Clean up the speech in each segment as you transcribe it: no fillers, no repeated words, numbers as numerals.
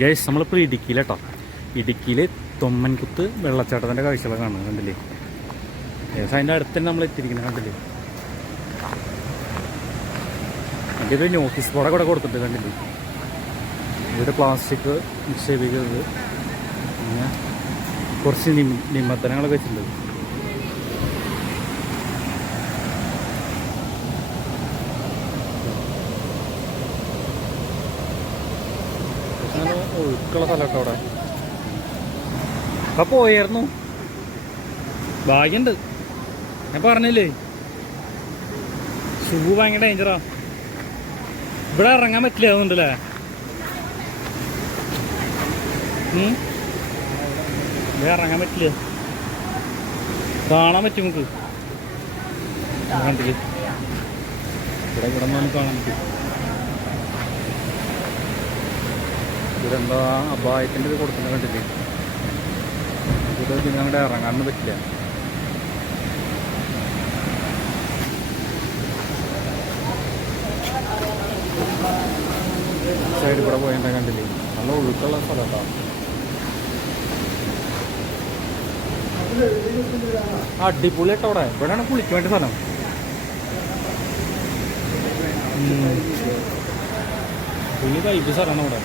Guys നമ്മളിപ്പോൾ ഇടുക്കിയിലെട്ടോ. ഇടുക്കിയിൽ തൊമ്മൻകുത്ത് വെള്ളച്ചാട്ടത്തിൻ്റെ കാഴ്ചകളൊക്കെ കാണുന്നത് കണ്ടില്ലേ. ഗൈസ് അതിൻ്റെ അടുത്ത് തന്നെ നമ്മൾ എത്തിയിരിക്കുന്നത് കണ്ടില്ലേ. എൻ്റെ ഒരു നോട്ടീസ് ബോർഡൊക്കെ ഇവിടെ കൊടുത്തിട്ടുണ്ട് കണ്ടില്ലേ. ഇവിടെ പ്ലാസ്റ്റിക് നിക്ഷേപിക്കുന്നത്, പിന്നെ കുറച്ച് നിമത്തനങ്ങളൊക്കെ വെച്ചിട്ടുണ്ട്. ഒഴുക്കുള്ള സ്ഥലം കേട്ടോ അവിടെ. അപ്പം പോയായിരുന്നു, ഭാഗ്യമുണ്ട്. ഞാൻ പറഞ്ഞില്ലേ ഷൂ ഭയങ്കര ഡേഞ്ചറാ. ഇവിടെ ഇറങ്ങാൻ പറ്റില്ല അതുകൊണ്ടല്ലേ. ഇവിടെ ഇറങ്ങാൻ പറ്റില്ല, കാണാൻ പറ്റും നമുക്ക്. കണ്ടില്ലേ ഇവിടെ ഇവിടെ നിന്ന് കാണാൻ പറ്റും. ഇതെന്താ അപായത്തിൻ്റെ ഇത് കൊടുക്കുന്നത് കണ്ടില്ലേ. ഇത് പിന്നെ അങ്ങോട്ട് ഇറങ്ങാനൊന്നും പറ്റില്ല. സൈഡിൽ കൂടെ പോയാൽ കണ്ടില്ലേ, നല്ല ഒഴുക്കുള്ള സ്ഥലം കേട്ടോ. അടിപൊളി കേട്ടോ അവിടെ. ഇവിടെയാണ് കുളിക്കാൻ വേണ്ട സ്ഥലം. പുള്ളി വൈബ് സ്ഥലമാണ് അവിടെ.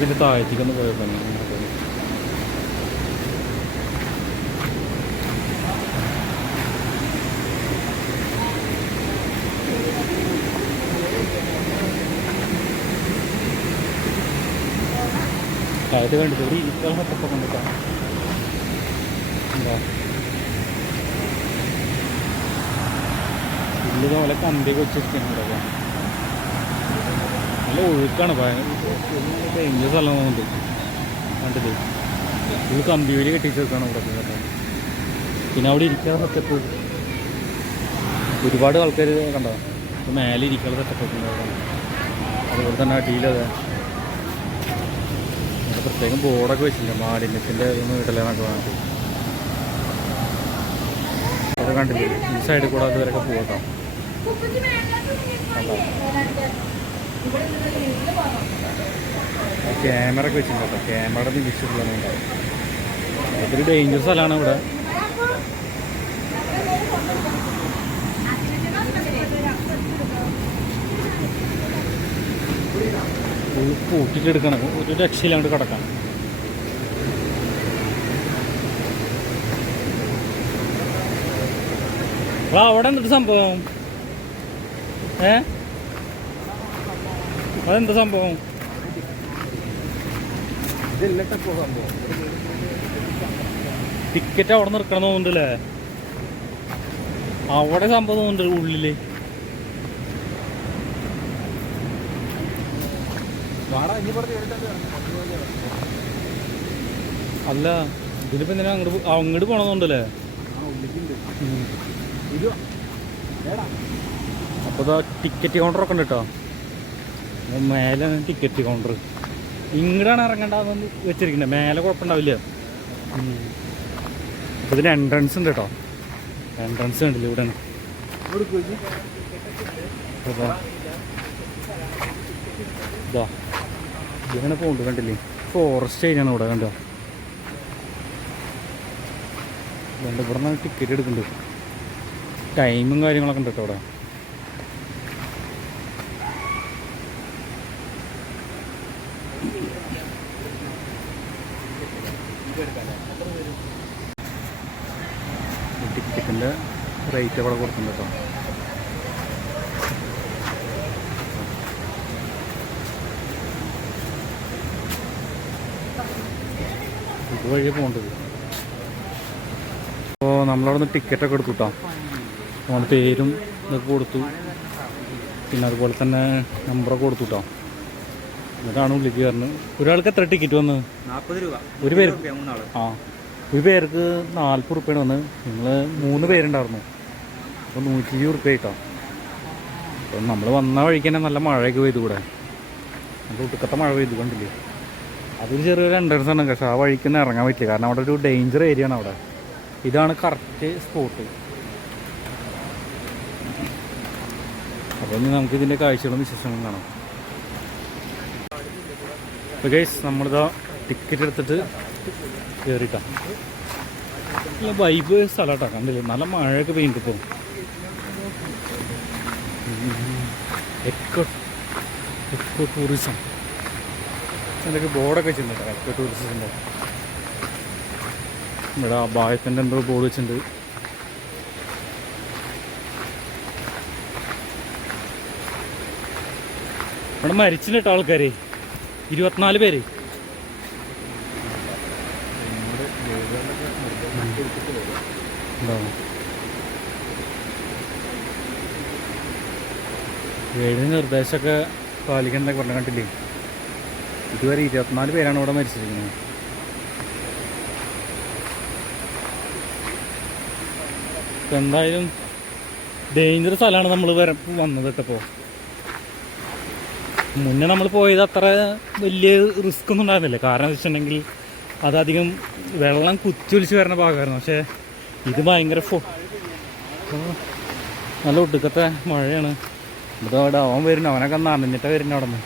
പിന്നെ താഴത്തേക്കൊന്ന് പോയപ്പോൾ താഴത്ത് കണ്ടിട്ട് ഇവിടെ ഇരിക്കാൻ പറ്റപ്പോൾ കണ്ടിട്ടാ. എന്താ പുല്ല് പോലെ കമ്പിയൊക്കെ വെച്ചിരിക്കുന്നുണ്ടോ. നല്ല ഒഴുക്കാണ്, ഡേഞ്ചർ സ്ഥലം തോന്നുന്നുണ്ട് കണ്ടില്ലേ. ഇത് കമ്പി വഴി കെട്ടിച്ച് വെക്കാണ് ഇവിടെ കേട്ടോ. പിന്നെ അവിടെ ഇരിക്കാതെ സെറ്റപ്പ് ഒരുപാട് ആൾക്കാർ കണ്ടോ. അപ്പോൾ മേലെ ഇരിക്കാനുള്ള സെറ്റപ്പ് വെക്കുന്നുണ്ടാവും. അതുപോലെ തന്നെ അടിയിലതെ അവിടെ പ്രത്യേകം ബോർഡൊക്കെ വെച്ചില്ല, മാലിന്യത്തിൻ്റെ ഒന്നും ഇടലെന്നൊക്കെ പറഞ്ഞിട്ട്. അവിടെ കണ്ടില്ലേ ഈ സൈഡിൽ കൂടെ അതുവരെയൊക്കെ പോകാം. ക്യാമറ ഒക്കെ വെച്ചിട്ടുണ്ടോ, ക്യാമറയുടെ നിരീക്ഷിച്ചിട്ടുള്ളതാണ് ഉണ്ടാവും. അതൊരു ഡേഞ്ചർ സ്ഥലമാണ് ഇവിടെ. കൂട്ടിട്ടെടുക്കണം, ഒരു രക്ഷയില്ലാണ്ട് കിടക്കാം. അവിടെ എന്തൊരു സംഭവം? അതെന്താ സംഭവം? ടിക്കറ്റ് അവിടെ നിർക്കണം തോന്നുന്നുണ്ടല്ലേ. അവിടെ സംഭവം തോന്നുന്നുണ്ട് ഉള്ളില്. അല്ല ഇതിലിപ്പോ എന്തിനാ അങ്ങോട്ട് പോണമെന്നുണ്ടല്ലേ. അപ്പൊ ഇതാ ടിക്കറ്റ് കൗണ്ടറൊക്കെ ഉണ്ട് കേട്ടോ. മേലാണ് ടിക്കറ്റ് കൗണ്ടർ. ഇങ്ങോട്ടാണ് ഇറങ്ങേണ്ടതെന്ന് വെച്ചിരിക്കുന്നത്, മേലെ കുഴപ്പമുണ്ടാവില്ല. അപ്പോൾ ഇതിന് എൻട്രൻസ് ഉണ്ട് കേട്ടോ. എൻട്രൻസ് ഉണ്ടല്ലോ ഇവിടെ. ഇതാ ഇങ്ങനെ പോകുന്നുണ്ട് കണ്ടില്ലേ. ഫോറസ്റ്റ് ഏരിയയാണ് ഇവിടെ കണ്ടോ. അതുകൊണ്ട് ഇവിടെ നിന്നാണ് ടിക്കറ്റ് എടുക്കുന്നുണ്ട്. ടൈമും കാര്യങ്ങളൊക്കെ ഉണ്ട് കേട്ടോ അവിടെ. ടിക്കറ്റിൻ്റെ റേറ്റ് അവിടെ കൊടുക്കുന്നുണ്ട് കേട്ടോ. ഇതുവഴി പോകേണ്ടത്. അപ്പോൾ നമ്മളവിടെ നിന്ന് ടിക്കറ്റൊക്കെ എടുത്തു കേട്ടോ. നമ്മുടെ പേരും ഇതൊക്കെ കൊടുത്തു, പിന്നെ അതുപോലെ തന്നെ നമ്പറൊക്കെ കൊടുത്തു കേട്ടോ. എന്നിട്ടാണ് ഉള്ളിലേക്ക് കയറുന്നത്. ഒരാൾക്ക് എത്ര ടിക്കറ്റ് വന്ന്? 40 രൂപ ഒരു പേര്. ഒരു പേർക്ക് 40 റുപ്യാണ് വന്ന്. നിങ്ങൾ 3 പേരുണ്ടായിരുന്നു, അപ്പോൾ 120 റുപ്യ കേട്ടോ. അപ്പം നമ്മൾ വന്ന വഴിക്ക് തന്നെ നല്ല മഴയൊക്കെ പെയ്തു കൂടെ. അപ്പോൾ ഒടുക്കത്തെ മഴ പെയ്തു കണ്ടില്ലേ. അതൊരു ചെറിയൊരു എൻട്രൻസ് ആണ്, പക്ഷേ ആ വഴിക്ക് തന്നെ ഇറങ്ങാൻ പറ്റില്ല, കാരണം അവിടെ ഒരു ഡേഞ്ചർ ഏരിയ ആണ് അവിടെ. ഇതാണ് കറക്റ്റ് സ്പോട്ട്. അപ്പോൾ ഇനി നമുക്ക് ഇതിൻ്റെ കാഴ്ചകളും വിശേഷങ്ങളും കാണാം. അപ്പോൾ ഗൈസ് നമ്മളിതാ ടിക്കറ്റ് എടുത്തിട്ട് കയറിയിട്ടാ. നല്ല വൈബ് സ്ഥലമായിട്ടാണ്, കണ്ടില്ലേ? നല്ല മഴയൊക്കെ പെയ്യുന്നുണ്ട് ഇപ്പോൾ. എക്കോ ടൂറിസം എന്തൊക്കെ ബോർഡൊക്കെ വെച്ചിട്ടുണ്ട്. എക്കോ ടൂറിസത്തിൻ്റെ ഇവിടെ അപായത്തിൻ്റെ എന്തോ ബോർഡ് വെച്ചിട്ടുണ്ട്. ഇവിടെ മരിച്ചിട്ട് ആൾക്കാർ 24 പേര്. ഗൈഡിന് നിർദ്ദേശമൊക്കെ പാലിക്കുന്നതൊക്കെ പറഞ്ഞ കണ്ടില്ലേ? ഇതുവരെ 24 പേരാണ് ഇവിടെ മരിച്ചിരിക്കുന്നത്. ഇപ്പം എന്തായാലും ഡേഞ്ചർ സ്ഥലമാണ് നമ്മൾ വന്നത് കേട്ടപ്പോൾ. മുന്നേ നമ്മൾ പോയത് അത്ര വലിയ റിസ്ക് ഒന്നും ഉണ്ടായിരുന്നില്ല. കാരണം എന്ന് വെച്ചിട്ടുണ്ടെങ്കിൽ അതധികം വെള്ളം കുത്തിയൊലിച്ച് വരുന്ന ഭാഗമായിരുന്നു. പക്ഷേ ഇത് ഭയങ്കര നല്ല ഒടുക്കത്തെ മഴയാണ്. ഇതവിടെ അവൻ വരുന്നു, അവനൊക്കെ നനഞ്ഞിട്ടാണ് വരുന്നത് അവിടെ നിന്ന്.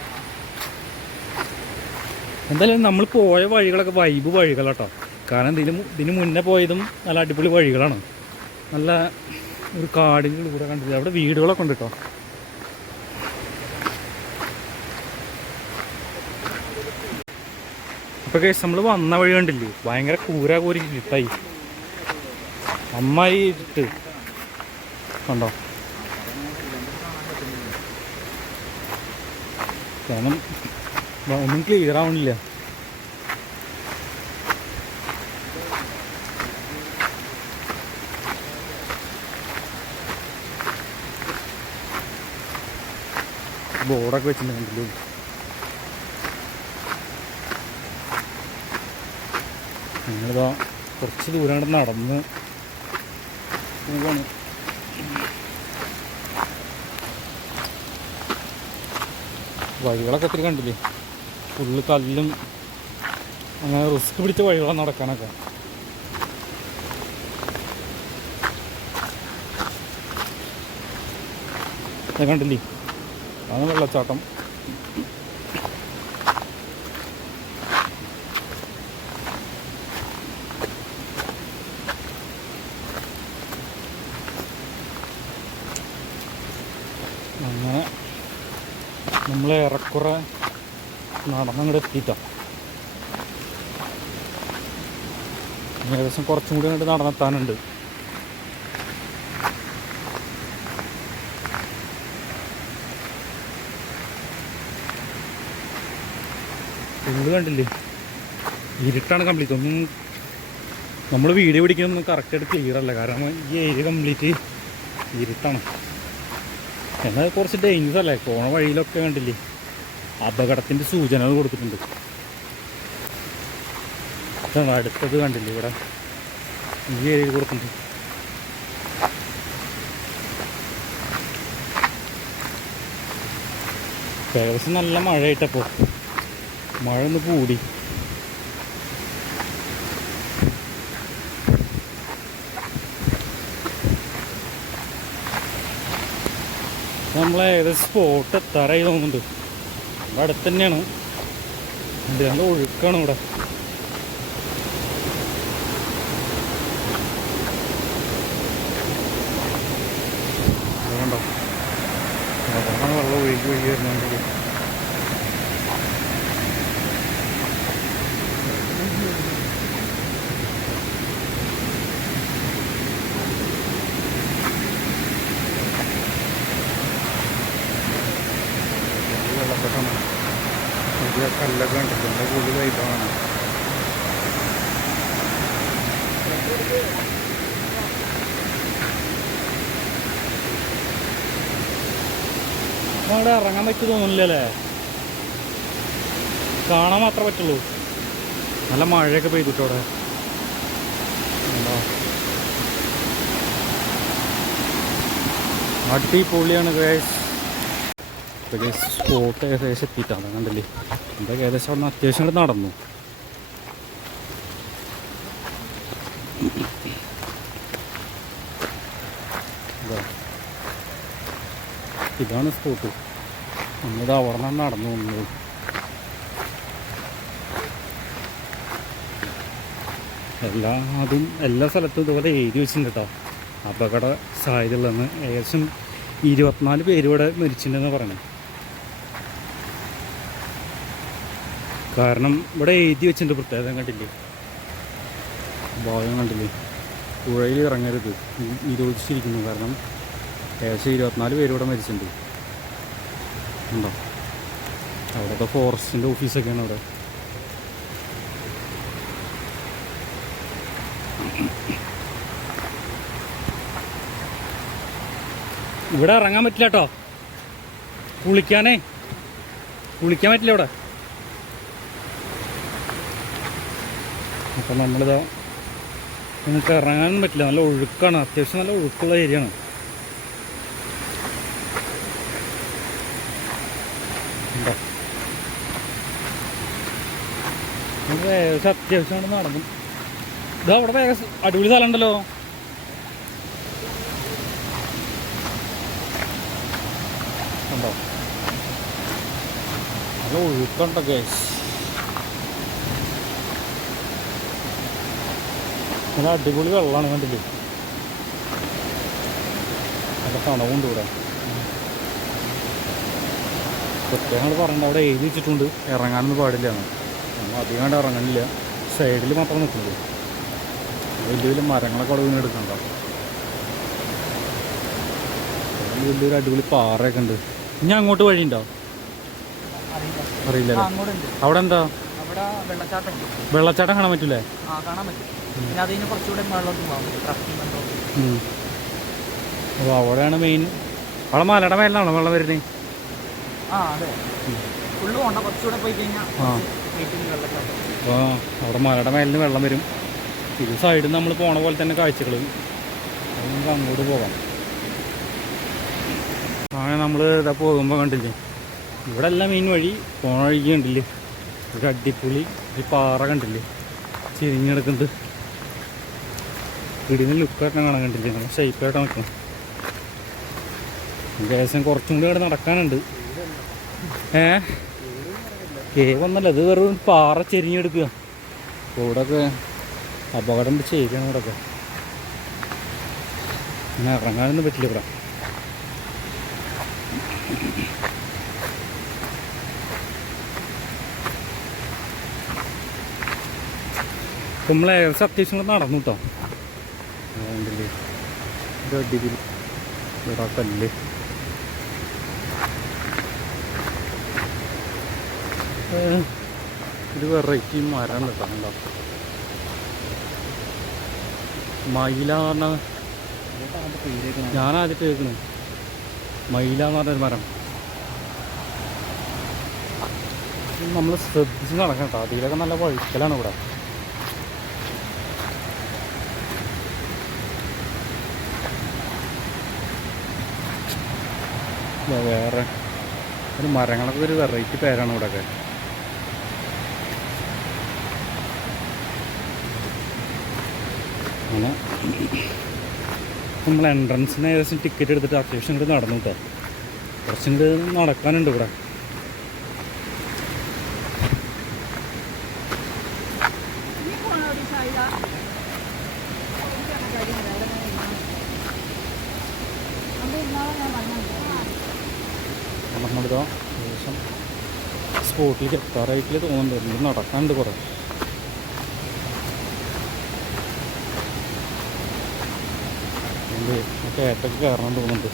എന്തായാലും നമ്മൾ പോയ വഴികളൊക്കെ വൈബ് വഴികളാട്ടോ. കാരണം ഇതിന് മുന്നേ പോയതും നല്ല അടിപൊളി വഴികളാണ്. നല്ല ഒരു കാടിൻ്റെ കൂടെ കണ്ടില്ല, അവിടെ വീടുകളൊക്കെ ഉണ്ട് കേട്ടോ. ഇപ്പോൾ കേസ് നമ്മൾ വന്ന വഴി കണ്ടില്ലേ? ഭയങ്കര കൂരി ഇരുട്ടായി, അമ്മായി ഇരുട്ട് കണ്ടോ? കാരണം ഒന്നും ക്ലിയർ ആവണില്ല. ബോർഡൊക്കെ വെച്ചിട്ടുണ്ടെങ്കിലോ ഞങ്ങളിതാ കുറച്ച് ദൂരം കൂടെ നടന്ന് പോവാണ്. വഴികളൊക്കെ ഒത്തിരി കണ്ടില്ലേ? ഫുള്ള് കല്ലും അങ്ങനെ റിസ്ക് പിടിച്ച വഴികളാണ് നടക്കാനൊക്കെ. കണ്ടില്ലേ? അതാണ് വെള്ളച്ചാട്ടം. അങ്ങനെ നമ്മൾ ഏറെക്കുറെ നടന്നങ്ങോട്ട് എത്തിയിട്ടാണ്. ഏകദേശം കുറച്ചും കൂടി അങ്ങോട്ട് നടന്നെത്താനുണ്ട്. ഫുള്ള് കണ്ടില്ലേ? ഇരുട്ടാണ് കംപ്ലീറ്റ്. ഒന്നും നമ്മൾ വീഡിയോ പിടിക്കുന്നൊന്നും കറക്റ്റായിട്ട് ക്ലിയർ അല്ല. കാരണം ഈ ഏരിയ കംപ്ലീറ്റ് ഇരുട്ടാണ്. എന്നാൽ കുറച്ച് ഡേഞ്ചർ അല്ലേ? പോണ വഴിയിലൊക്കെ കണ്ടില്ലേ അപകടത്തിൻ്റെ സൂചനകൾ കൊടുത്തിട്ടുണ്ട്. അടുത്തത് കണ്ടില്ലേ? ഇവിടെ ഈ ഏരിയയിൽ കൊടുക്കുന്നുണ്ട്. ഏകദേശം നല്ല മഴയായിട്ടപ്പോൾ മഴ ഒന്ന് കൂടി. നമ്മളെ ഏകദേശം സ്പോട്ട് എത്താറായി തോന്നുന്നുണ്ട്. ഇവിടെ അടുത്ത് തന്നെയാണ്. നല്ല ഒഴുക്കാണ് ഇവിടെ. അതുകൊണ്ടോ അതാണ് വെള്ളം ഒഴുകി വരുന്നുണ്ടെങ്കിൽ. കല്ലൊക്കെ ഉണ്ടല്ലോ, എൻ്റെ കൂടുതൽ വൈബാണ്. അവിടെ ഇറങ്ങാൻ പറ്റി തോന്നുന്നില്ലല്ലേ? കാണാൻ മാത്രമേ പറ്റുള്ളൂ. നല്ല മഴയൊക്കെ പെയ്തിട്ടോ അവിടെ. അടിപൊളിയാണ് ഗൈസ്. സ്പോട്ട് ഏകദേശം എത്തിയിട്ടാണ് കണ്ടില്ലേ? എന്തൊക്കെ ഏകദേശം അവിടെ നിന്ന് അത്യാവശ്യം കൂടെ നടന്നു. ഇതാണ് സ്പോട്ട്. നമ്മളിത് അവിടെ നിന്നാണ് നടന്നു പോകുന്നത്. എല്ലാ സ്ഥലത്തും ഇതുപോലെ എഴുതി വെച്ചിട്ടുണ്ട് കേട്ടോ, അപകട സാധ്യതയുള്ളതെന്ന്. ഏകദേശം 24 പേര് ഇവിടെ മരിച്ചിട്ടുണ്ടെന്ന് പറയണേ. കാരണം ഇവിടെ എഴുതി വെച്ചിട്ടുണ്ട് പ്രത്യേകം, കണ്ടില്ലേ ഭാഗം കണ്ടില്ലേ, പുഴയിൽ ഇറങ്ങരുത് നിരോധിച്ചിരിക്കുന്നു. കാരണം ഏകദേശം 24 പേര് ഇവിടെ മരിച്ചിട്ടുണ്ട്. ഉണ്ടോ, അവിടുത്തെ ഫോറസ്റ്റിൻ്റെ ഓഫീസൊക്കെയാണ് അവിടെ. ഇവിടെ ഇറങ്ങാൻ പറ്റില്ല കേട്ടോ, കുളിക്കാൻ പറ്റില്ല ഇവിടെ. അപ്പം നമ്മളിതാ നിങ്ങൾക്ക് ഇറങ്ങാനും പറ്റില്ല, നല്ല ഒഴുക്കാണ്, അത്യാവശ്യം നല്ല ഒഴുക്കുള്ള ഏരിയ ആണ്. ഏകദേശം അത്യാവശ്യമാണ് നടക്കും. ഇതാ അവിടെ ഏകദേശം അടിപൊളി സ്ഥലം ഉണ്ടല്ലോ. ഉണ്ടോ, നല്ല ഒഴുക്കുണ്ടോ ഗൈസ്. നല്ല അടിപൊളി വെള്ളമാണ്, കണ്ടില്ലേ, നല്ല തണവുണ്ട് ഇവിടെ. പ്രത്യേകം പറഞ്ഞിട്ട് അവിടെ എഴുതി വെച്ചിട്ടുണ്ട് ഇറങ്ങാനൊന്നും പാടില്ല എന്ന്. നമ്മൾ അധികം ഇറങ്ങണില്ല, സൈഡിൽ മാത്രം നിൽക്കുന്നത്. വലിയ വലിയ മരങ്ങളൊക്കെ അവിടെ എടുക്കണ്ട. വലിയൊരു അടിപൊളി പാറയൊക്കെ ഉണ്ട്. ഇനി അങ്ങോട്ട് വഴിയുണ്ടോ അറിയില്ല. അവിടെ എന്താ വെള്ളച്ചാട്ടം കാണാൻ പറ്റൂലേ? അപ്പോൾ അവിടെയാണ് മെയിൻ. അവിടെ മലയുടെ മേലിലാണോ വെള്ളം വരുന്നത്? അപ്പോൾ അവിടെ മലയുടെ മേലിന് വെള്ളം വരും. ഇത് സൈഡിൽ നമ്മൾ പോണ പോലെ തന്നെ കാഴ്ചകൾ. അത് നമുക്ക് അങ്ങോട്ട് പോകാം. അങ്ങനെ നമ്മൾ ഇതാ പോകുമ്പോൾ കണ്ടില്ലേ, ഇവിടെ എല്ലാം മെയിൻ വഴി പോണ വഴിക്ക് കണ്ടില്ലേ, ഒരു അടിപൊളി ഈ പാറ കണ്ടില്ലേ ചെരിഞ്ഞെടുക്കുന്നത്. ഇടിന് ലുക്കായിട്ട് കാണാൻ കണ്ടില്ലേ, നമ്മൾ ഷേപ്പായിട്ട് നിൽക്കണം. ഏകദേശം കുറച്ചും കൂടി അവിടെ നടക്കാനുണ്ട്. കേവൊന്നല്ല, ഇത് വെറും പാറ ചെരിഞ്ഞെടുക്കുക. ഇവിടെയൊക്കെ അപകടം ശരിയാണ്. ഇവിടെയൊക്കെ പിന്നെ ഇറങ്ങാനൊന്നും പറ്റില്ല ഇവിടെ. നമ്മൾ ഏകദേശം അത്യാവശ്യം നടന്നു കേട്ടോ. അതുകൊണ്ടില്ലേ ഒരു അടിപൊളി ഇവിടെ കല്ല്. ഒരു വെറൈറ്റി മരം കേട്ടോ. ഉണ്ടോ, മയില എന്ന് പറഞ്ഞ, ഞാനാദ്യം കേൾക്കണേ മയില എന്ന് പറഞ്ഞൊരു മരം. നമ്മൾ ശ്രദ്ധിച്ച് നടക്കണം കേട്ടോ, അതിലൊക്കെ നല്ല വഴുക്കലാണ് ഇവിടെ. വേറെ ഒരു മരങ്ങളൊക്കെ ഒരു വെറൈറ്റി പേരാണ് ഇവിടെയൊക്കെ. അങ്ങനെ നമ്മൾ എൻട്രൻസിന് ഏകദേശം ടിക്കറ്റ് എടുത്തിട്ട് അത്യാവശ്യം കൂടി നടന്നു കേട്ടോ. കുറച്ചും കൂടി നടക്കാനുണ്ട് ഇവിടെ. നമ്മളിതാ ഏകദേശം സ്പോട്ടിലേക്ക് എത്താറായിട്ടില്ല തോന്നുന്നുണ്ട്. നടക്കാനുണ്ട് കുറേ. കയറ്റൊക്കെ കയറണം തോന്നുന്നുണ്ട്.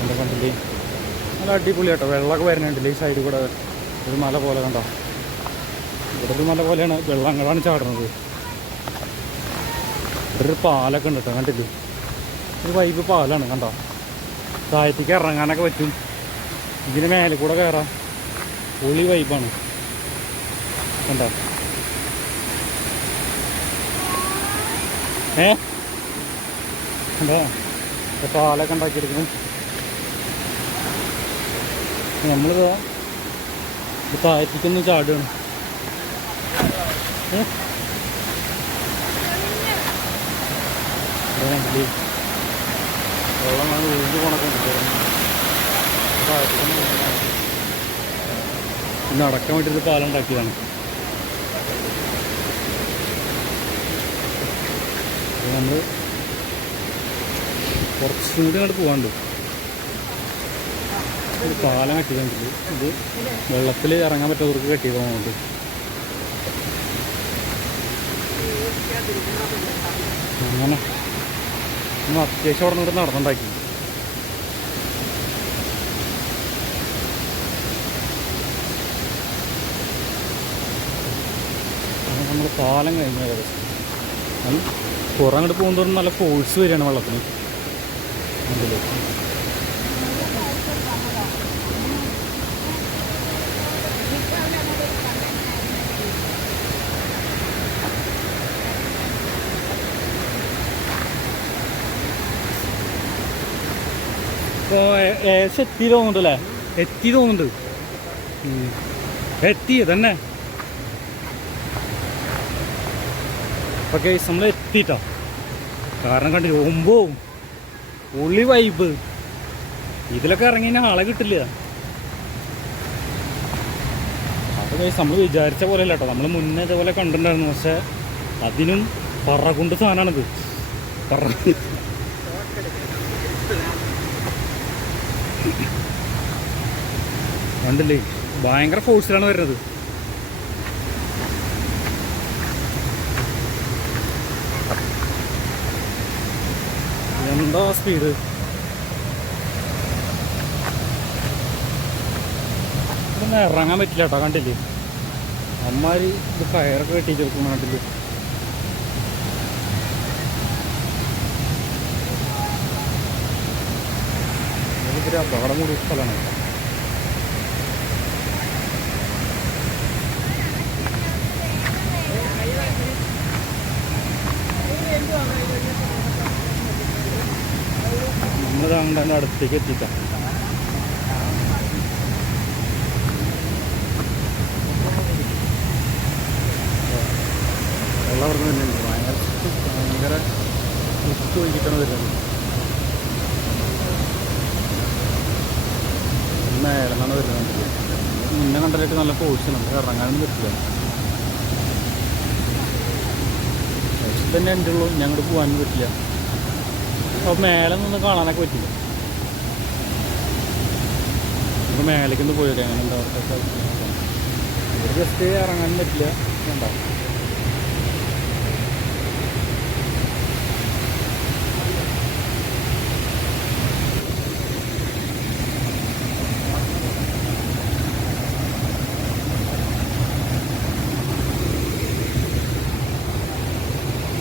എന്താ കണ്ടില്ലേ, നല്ല അടിപൊളി കേട്ടോ. വെള്ളമൊക്കെ വരുന്നുണ്ടല്ലേ ഈ സൈഡിൽ കൂടെ. ഒരു മല പോലെ കണ്ടോ, ഇവിടെ ഒരു മല പോലെയാണ്, വെള്ളം അങ്ങോട്ടാണ് ചാടുന്നത്. ഇവിടെ ഒരു പാലൊക്കെ ഉണ്ട് കേട്ടോ, കണ്ടില്ലേ, ഒരു വൈബ് പാലാണ് കണ്ടോ. താഴത്തേക്ക് ഇറങ്ങാനൊക്കെ പറ്റും, ഇതിന് മേലെ കൂടെ കയറാം. പൊളി വൈബാണ് കണ്ടോ. കണ്ടോ പാലൊക്കെ ഉണ്ടാക്കിയെടുക്കുന്നു. നമ്മളിതാ താഴത്തേക്കൊന്ന് ചാടുകയാണ്. വെള്ളം ഒഴിഞ്ഞു പോണൊക്കെ പിന്നെ അടക്കാൻ വേണ്ടിയിട്ട് പാലം ഉണ്ടാക്കിയതാണ്. നമ്മൾ കുറച്ചും കൂടി അങ്ങോട്ട് പോകാണ്ട് ഒരു പാലം കെട്ടിയതുണ്ട്. ഇത് വെള്ളത്തിൽ ഇറങ്ങാൻ പറ്റാത്തവർക്ക് കെട്ടിയത് പോകുന്നുണ്ട്. അങ്ങനെ നമ്മൾ അത്യാവശ്യം അവിടെ നിന്ന് നടന്നുണ്ടാക്കി. നമ്മൾ പാലം കഴിഞ്ഞ ഏകദേശം അത് കുറേ അങ്ങോട്ട് പോകുന്നതോറും നല്ല ഫോഴ്സ് വരികയാണ് വെള്ളത്തിന്. അതിലേക്ക് ഇപ്പോൾ ഏകദേശം എത്തി തോന്നുന്നുണ്ടല്ലേ? എത്തി തോന്നുന്നുണ്ട്. എത്തി തന്നെ. ഓക്കെ, നമ്മൾ എത്തിട്ടോ. കാരണം കണ്ടില്ല, ഒമ്പവും ഉള്ളി വൈബ്. ഇതിലൊക്കെ ഇറങ്ങി ആളെ കിട്ടില്ല. അത് നമ്മൾ വിചാരിച്ച പോലെ അല്ല കേട്ടോ. നമ്മൾ മുന്നേ ഇതേപോലെ കണ്ടിട്ടുണ്ടായിരുന്നു. പക്ഷെ അതിനും പറകൊണ്ട് സാധനമാണിത്. കണ്ടില്ലേ, ഭയങ്കര ഫോഴ്സിലാണ് വരുന്നത്. എന്താ സ്പീഡ്! ഇതൊന്നും ഇറങ്ങാൻ പറ്റില്ല കേട്ടോ. കണ്ടില്ലേ, അമ്മാര് ഇത് കയറൊക്കെ കെട്ടിയിട്ട് വെക്കുന്ന കണ്ടില്ലേ. ഇതൊരു അപകടം കൂടിയ സ്ഥലമാണ്. നമ്മളിതാണ്ട് അടുത്തേക്ക് എത്തിക്കാം. വെള്ളം അവിടെ നിന്ന് തന്നെയുണ്ട്. ഭയങ്കര ഉപ്പ് ഒഴിച്ചിട്ടാണ് വരുന്നത്. മേലെന്നാണ് വരുന്നത്. മുന്നേ കണ്ടതായിട്ട് നല്ല ഫോഴ്സ് നമുക്ക് ഇറങ്ങാനൊന്നും പറ്റില്ല. ഫോഴ്സിൽ തന്നെ എൻ്റെ ഉള്ളൂ, ഞങ്ങോട്ട് പോകാനും പറ്റില്ല. അപ്പോൾ മേലെ നിന്ന് കാണാനൊക്കെ പറ്റില്ല. നമുക്ക് മേലേക്കൊന്ന് പോയത് അങ്ങനെ ഉണ്ടാവും. ജസ്റ്റ് ഇറങ്ങാനും പറ്റില്ല. ഉണ്ടാവും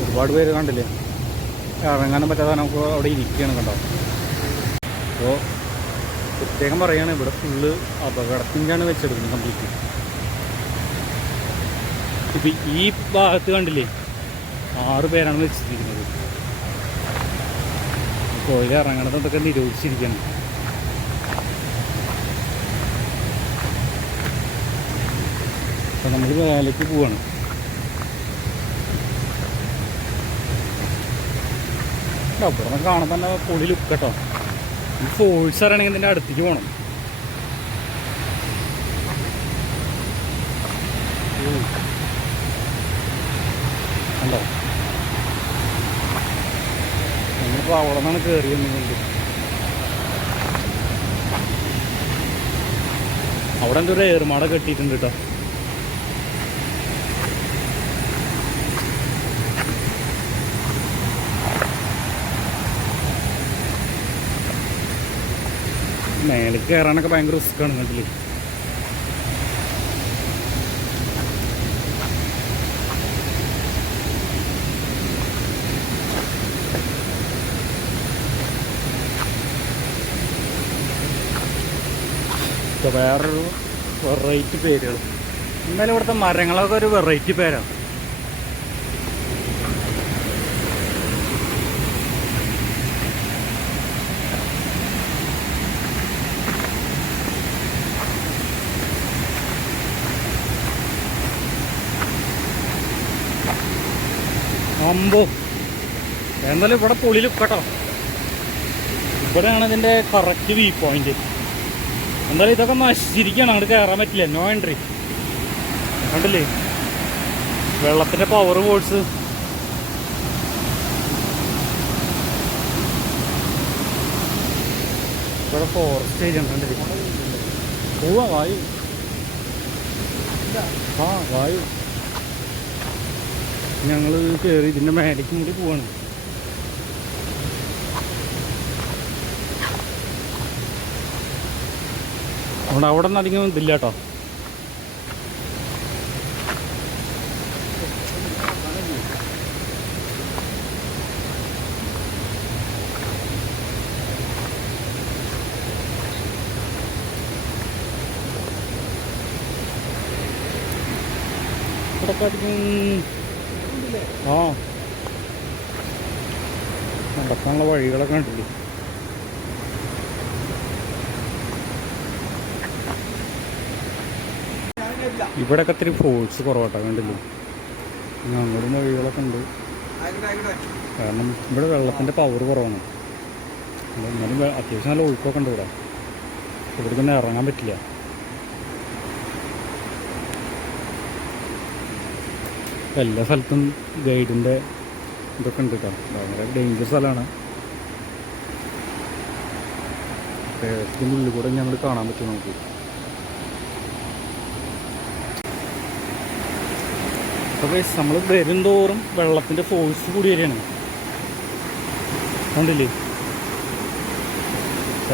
ഒരുപാട് പേര് കണ്ടില്ലേ, ഇറങ്ങാനും പറ്റാതെ നമുക്ക് അവിടെ ഇരിക്കുകയാണ് കണ്ടോ. അപ്പോൾ പ്രത്യേകം പറയുകയാണ്, ഇവിടെ ഫുള്ള് അപകടത്തിൻ്റെയാണ് വെച്ചെടുക്കുന്നത് കംപ്ലീറ്റ്. ഇപ്പം ഈ ഭാഗത്ത് കണ്ടില്ലേ, 6 പേരാണ് വെച്ചിരിക്കുന്നത്. കോയിൽ ഇറങ്ങണതൊക്കെ നിരോധിച്ചിരിക്കുകയാണ്. അപ്പം നമ്മൾ മേലേക്ക് പോവാണ്. അവിടെ നിന്ന് കാണാൻ തന്നെ പൊളി ലുക്ക് കേട്ടോ. ഈ ഫോഴ്സ് അറിയണമെങ്കിൽ ഇതിൻ്റെ അടുത്തേക്ക് പോകണം. കണ്ടോ, നമ്മളിപ്പോൾ അവിടെ നിന്നാണ് കയറി വന്നുകൊണ്ട്. അവിടെ എന്തോ ഒരു ഏറുമാട കെട്ടിയിട്ടുണ്ട് കേട്ടോ. മേലേക്ക് കയറാനൊക്കെ ഭയങ്കര റിസ്ക്കാണ് കണ്ടില്ലേ. വേറൊരു വെറൈറ്റി പേരുകൾ. എന്നാലും ഇവിടുത്തെ മരങ്ങളൊക്കെ ഒരു വെറൈറ്റി പേരാണ്. അമ്പോ എന്തായാലും ഇവിടെ പൊളി ലുക്കട്ടോ. ഇവിടെയാണ് ഇതിൻ്റെ കറക്റ്റ് വ്യൂ പോയിന്റ്. എന്തായാലും ഇതൊക്കെ നശിച്ചിരിക്കുകയാണ്, അങ്ങോട്ട് കയറാൻ പറ്റില്ല, നോ എൻട്രി. കണ്ടില്ലേ വെള്ളത്തിൻ്റെ പവർ ഫോഴ്സ്. ഇവിടെ ഫോറസ്റ്റ് ഏരിയ കണ്ടില്ലേ. പോവാ വായു, ആ വായു. ഞങ്ങൾ കയറി ഇതിൻ്റെ മേലേക്കും കൂടി പോവാണ്. അതുകൊണ്ട് അവിടെ നിന്ന് അധികം ഇതില്ല കേട്ടോ. ഇവിടെ അധികം ആ നടക്കാനുള്ള വഴികളൊക്കെ കണ്ടില്ലേ. ഇവിടെയൊക്കെ ഇത്തിരി ഫോഴ്സ് കുറവാട്ടോ, കണ്ടില്ലേ. അങ്ങോട്ടും വഴികളൊക്കെ ഉണ്ട്, കാരണം ഇവിടെ വെള്ളത്തിൻ്റെ പവർ കുറവാണ്. എന്നാലും അത്യാവശ്യം നല്ല ഒഴുക്കൊക്കെ ഉണ്ട് ഇവിടെ. ഇവിടെ തന്നെ ഇറങ്ങാൻ പറ്റില്ല. എല്ലാ സ്ഥലത്തും ഗൈഡിൻ്റെ ഇതൊക്കെ ഉണ്ട് കേട്ടോ. ഭയങ്കര ഡേഞ്ചർ സ്ഥലമാണ്. ഇതിൻ്റെ ഉള്ളിൽ കൂടെ ഞങ്ങൾ കാണാൻ പറ്റും നമുക്ക്. അപ്പോൾ നമ്മൾ വരും തോറും വെള്ളത്തിൻ്റെ ഫോഴ്സ് കൂടി വരികയാണ്, കണ്ടില്ലേ.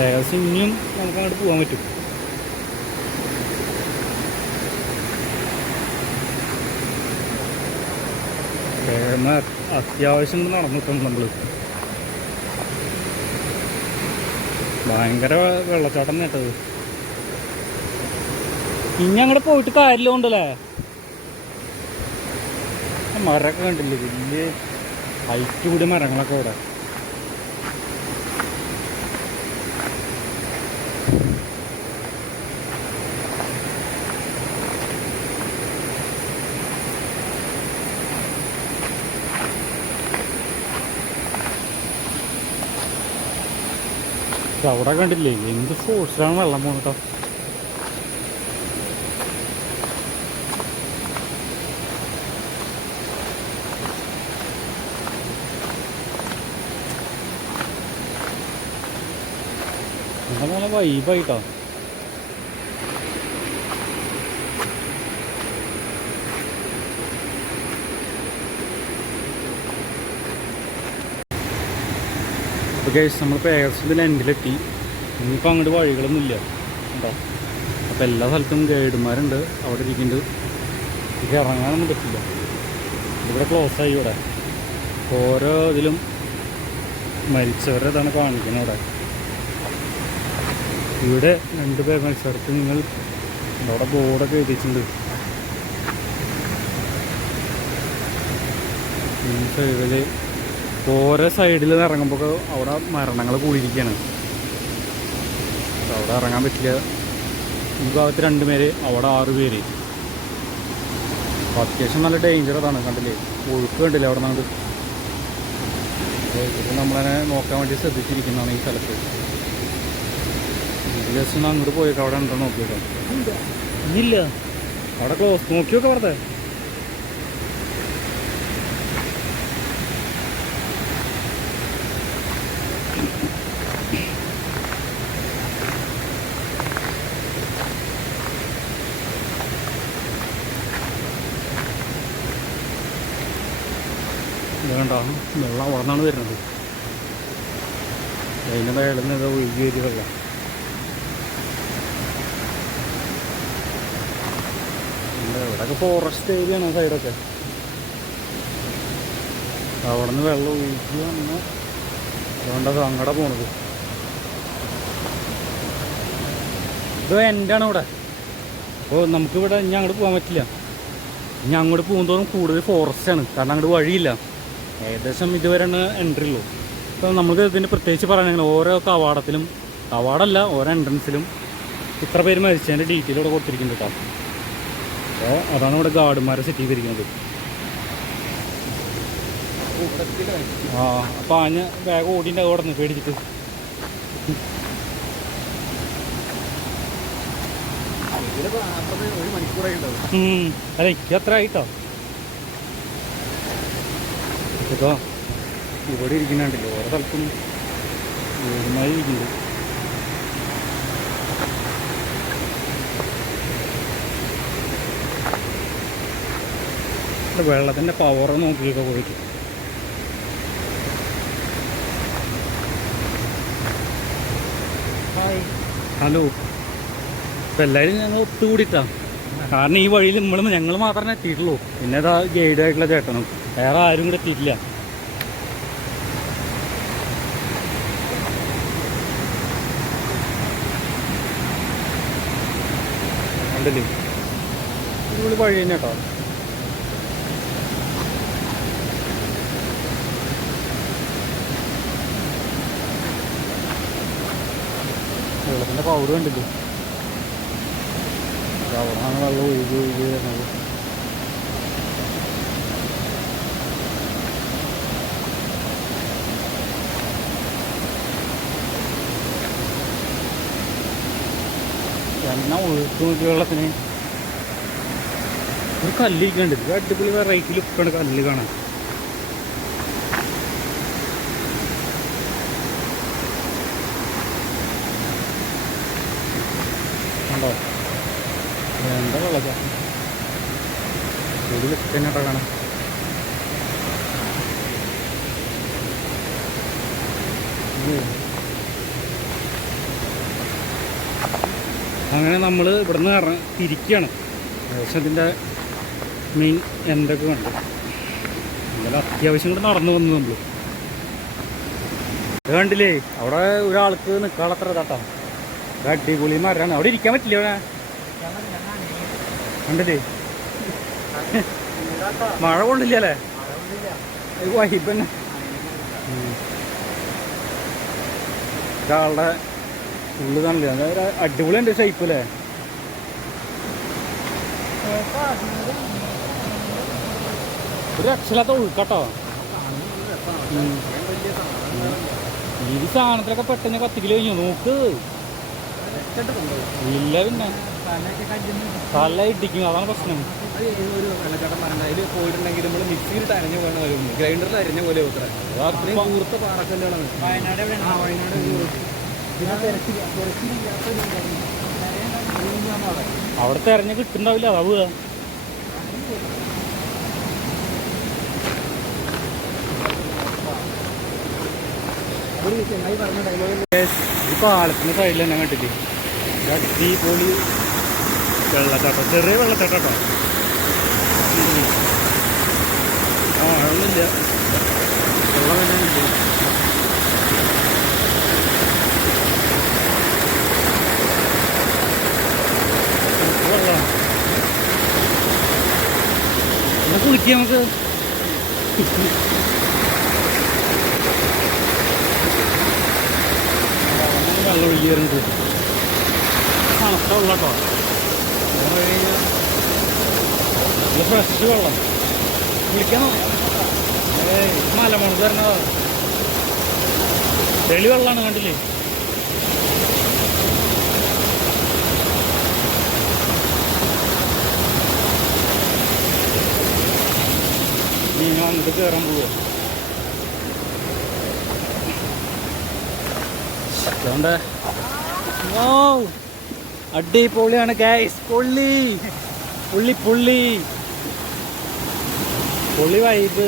ഏകദേശം ഇനിയും നമുക്ക് അങ്ങോട്ട് പോകാൻ പറ്റും. എന്നാൽ അത്യാവശ്യം നടന്നിട്ടുണ്ട് നമ്മൾ. ഭയങ്കര വെള്ളച്ചാട്ടം നേട്ടത്. ഇനി അങ്ങോട്ട് പോയിട്ട് കാര്യമില്ല കൊണ്ടല്ലേ. മരമൊക്കെ കണ്ടില്ലേ, വലിയ ഹൈറ്റ് കൂടിയ മരങ്ങളൊക്കെ ഇവിടെ. അവിടെ കണ്ടില്ലേ എന്ത് ഫോഴ്സിലാണ് വെള്ളം പോകുന്നത്. നല്ല വൈബായിട്ടോ. അപ്പോൾ ഗൈസ് നമ്മളിപ്പോൾ ഏകദേശം എൻഡിലെത്തി. ഇനിയിപ്പോൾ അങ്ങോട്ട് വഴികളൊന്നുമില്ല കേട്ടോ. അപ്പോൾ എല്ലാ സ്ഥലത്തും ഗൈഡുമാരുണ്ട് അവിടെ ഇരിക്കുന്നുണ്ട്. ഇത് ഇറങ്ങാനൊന്നും പറ്റില്ല, ഇവിടെ ക്ലോസ് ആയി. ഇവിടെ ഓരോ ഇതിലും മരിച്ചവരെ ഇതാണ് കാണിക്കുന്നത്. ഇവിടെ 2 പേർ മത്സരത്തിൽ നിങ്ങൾ അവിടെ ബോർഡൊക്കെ എഴുതിയിട്ടുണ്ട്. ഈ സൈഡിൽ ഓരോ സൈഡിൽ നിന്ന് ഇറങ്ങുമ്പോൾ അവിടെ മരണങ്ങൾ കൂടിയിരിക്കുകയാണ്. അവിടെ ഇറങ്ങാൻ പറ്റില്ല. ഈ ഭാഗത്ത് 2 പേര്, അവിടെ 6 പേര്. അപ്പോൾ അത്യാവശ്യം നല്ല ഡേഞ്ചർ അതാണ്, കണ്ടില്ലേ. ഒഴുക്ക് കണ്ടില്ലേ അവിടെ നിന്നത്. അപ്പോൾ ഇത് നമ്മളതിനെ നോക്കാൻ വേണ്ടി ശ്രദ്ധിച്ചിരിക്കുന്നതാണ് ഈ സ്ഥലത്ത്. ജസ്റ്റ് ഒന്ന് അങ്ങോട്ട് പോയേക്കാം, അവിടെ ഉണ്ടോ നോക്കിയേക്കാം. ഇല്ല, അവിടെ ക്ലോസ് നോക്കിയൊക്കെ വെറുതെ. വേണ്ട, വെള്ളം അവിടെ നിന്നാണ് വരുന്നത്. അതിൻ്റെ മേളിൽ നിന്ന് ഏതോ ഒഴുകി വരും വെള്ളം. ഇവിടെയൊക്കെ ഫോറസ്റ്റ് ഏരിയ ആണ് സൈഡൊക്കെ. അവിടെ നിന്ന് വെള്ളം ഒഴുകി വന്ന് അതുകൊണ്ടത് അങ്ങടെ പോണത്. ഇത് എൻ്റാണ് ഇവിടെ. അപ്പോൾ നമുക്കിവിടെ ഇനി അങ്ങോട്ട് പോകാൻ പറ്റില്ല. ഇനി അങ്ങോട്ട് പോകുന്നതോറും കൂടുതൽ ഫോറസ്റ്റാണ്, കാരണം അങ്ങോട്ട് വഴിയില്ല. ഏകദേശം ഇതുവരെയാണ് എൻട്രി ഉള്ളൂ. അപ്പോൾ നമുക്ക് ഇതിൻ്റെ പ്രത്യേകിച്ച് പറയുകയാണെങ്കിൽ ഓരോ കവാടത്തിലും, കവാടമല്ല ഓരോ എൻട്രൻസിലും ഇത്ര പേര് മരിച്ചതിൻ്റെ ഡീറ്റെയിൽ ഇവിടെ കൊടുത്തിരിക്കുന്നുണ്ട് കേട്ടോ. അപ്പോൾ അതാണ് ഇവിടെ ഗാർഡുമാരെ സെറ്റ് ചെയ്തിരിക്കുന്നത്. ആ അപ്പം ആഞ്ഞ് വേഗം ഓടിൻ്റെ അവിടെ നിന്ന് പേടിച്ചിട്ട്. അല്ല എനിക്ക് അത്ര ആയിട്ടോ. ഇപ്പോൾ ഇവിടെ ഇരിക്കുന്നുണ്ടല്ലോ ഓരോ സ്ഥലത്തും ഒരുമാതിരി ഇരിക്കുന്നുണ്ട്. വെള്ളത്തിൻ്റെ പവർ നോക്കിയൊക്കെ പോയിട്ട് ഹലോ. ഇപ്പം എല്ലാവരും ഞങ്ങൾ ഒത്തുകൂടിയിട്ടാണ്. കാരണം ഈ വഴിയിൽ ഞങ്ങൾ മാത്രമേ എത്തിയിട്ടുള്ളൂ. പിന്നെ ഇതാ ഗൈഡായിട്ടുള്ള ചേട്ടനും വേറെ ആരും കൂടെ എത്തിയിട്ടില്ല. ഉണ്ടല്ലേ ഇതുപോലെ വഴി തന്നെ കേട്ടോ. വെള്ളത്തിൻ്റെ പവർ കണ്ടില്ലേ. അവിടെയാണ് വെള്ളം ഒഴുകി ഒഴുകി വരുന്നത്. എന്നാ ഒഴുക്ക് നോക്കി വെള്ളത്തിന്. ഒരു കല്ലിരിക്കണ്ട്. ഇത് അടിപൊളി വെറൈറ്റി ലുക്കാണ് കല്ല് കാണാൻ. ഉണ്ടോ എന്താ വെള്ളച്ചാട്ടം ഒരു ലുക്ക് തന്നെ കേട്ടോ കാണാൻ. അങ്ങനെ നമ്മൾ ഇവിടുന്ന് തിരിക്കുകയാണ്. ഏകദേശം ഇതിൻ്റെ മെയിൻ എന്തൊക്കെ കണ്ടു. എന്നാലും അത്യാവശ്യം കൂടെ നടന്നു വന്നു നമ്മൾ. ഇത് കണ്ടില്ലേ അവിടെ ഒരാൾക്ക് നിൽക്കാളത്ര കേട്ടോ. അടിപൊളി മരമാണ്. അവിടെ ഇരിക്കാൻ പറ്റില്ല. അവിടെ കണ്ടില്ലേ മഴ കൊണ്ടില്ല അല്ലേ. വൈബ് തന്നെ. ഒരാളുടെ ഉള്ളു കാണില്ല. അതായത് അടിപൊളി ഉണ്ട് ഷേപ്പ് അല്ലേ. ഒരു രക്ഷയില്ലാത്ത ഒഴുക്കാട്ടോ. ഈ സാധനത്തിലൊക്കെ പെട്ടെന്ന് കത്തിക്കല് കഴിഞ്ഞു നോക്ക്. ഇല്ല പിന്നെ തല ഇടിക്കും. അതാണ് പ്രശ്നം. പോയിട്ടുണ്ടെങ്കിൽ നമ്മൾ മിക്സിയിൽ അരഞ്ഞ പോലെ വരും. ഗ്രൈൻഡറിൽ അരഞ്ഞ പോലെ കൂർത്ത പാറക്കല്ലുകളാണ്. അവിടെ തെരഞ്ഞ് കിട്ടുണ്ടാവില്ല. അതാവുക ഈ പാലത്തിന്റെ സൈഡിൽ തന്നെ കണ്ടില്ലേ അടിപൊളി വെള്ളച്ചാട്ടം. ചെറിയ വെള്ളച്ചാട്ടോ. ആ വെള്ളമില്ല. വെള്ളം വരാനില്ല. വെള്ളം എന്നാ കുളിക്കാം നമുക്ക്. വെള്ളം ഒഴുകി വരുന്നത് തണുത്ത വെള്ളം കേട്ടോ. നല്ല ഫ്രഷ് വെള്ളം. കുളിക്കാനോ മലമണത്ത് തരണതാ. തെളി വെള്ളമാണ് കണ്ടില്ലേ. ഞാൻ അങ്ങോട്ട് കയറാൻ പോവുക. അതുകൊണ്ട് അടിപൊളിയാണ് ഗൈസ്. പൊള്ളി പുള്ളി പുള്ളി പൊള്ളി വൈബ്.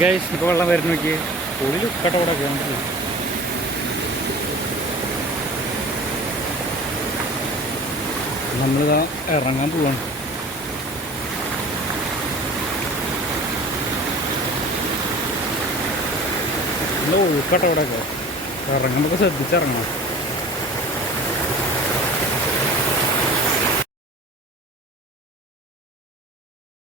ഗൈസ് ഇപ്പോൾ വെള്ളം വരുന്ന നോക്കി. പൊളി ലുക്കട്ടോ ഇവിടെ ഒക്കെ. നമ്മളിതാ ഇറങ്ങാൻ പോവാണ്. നല്ല ഒഴുക്കട്ടോ ഇവിടെ ഒക്കെ. ഇറങ്ങുമ്പോൾ ശ്രദ്ധിച്ചിറങ്ങണം.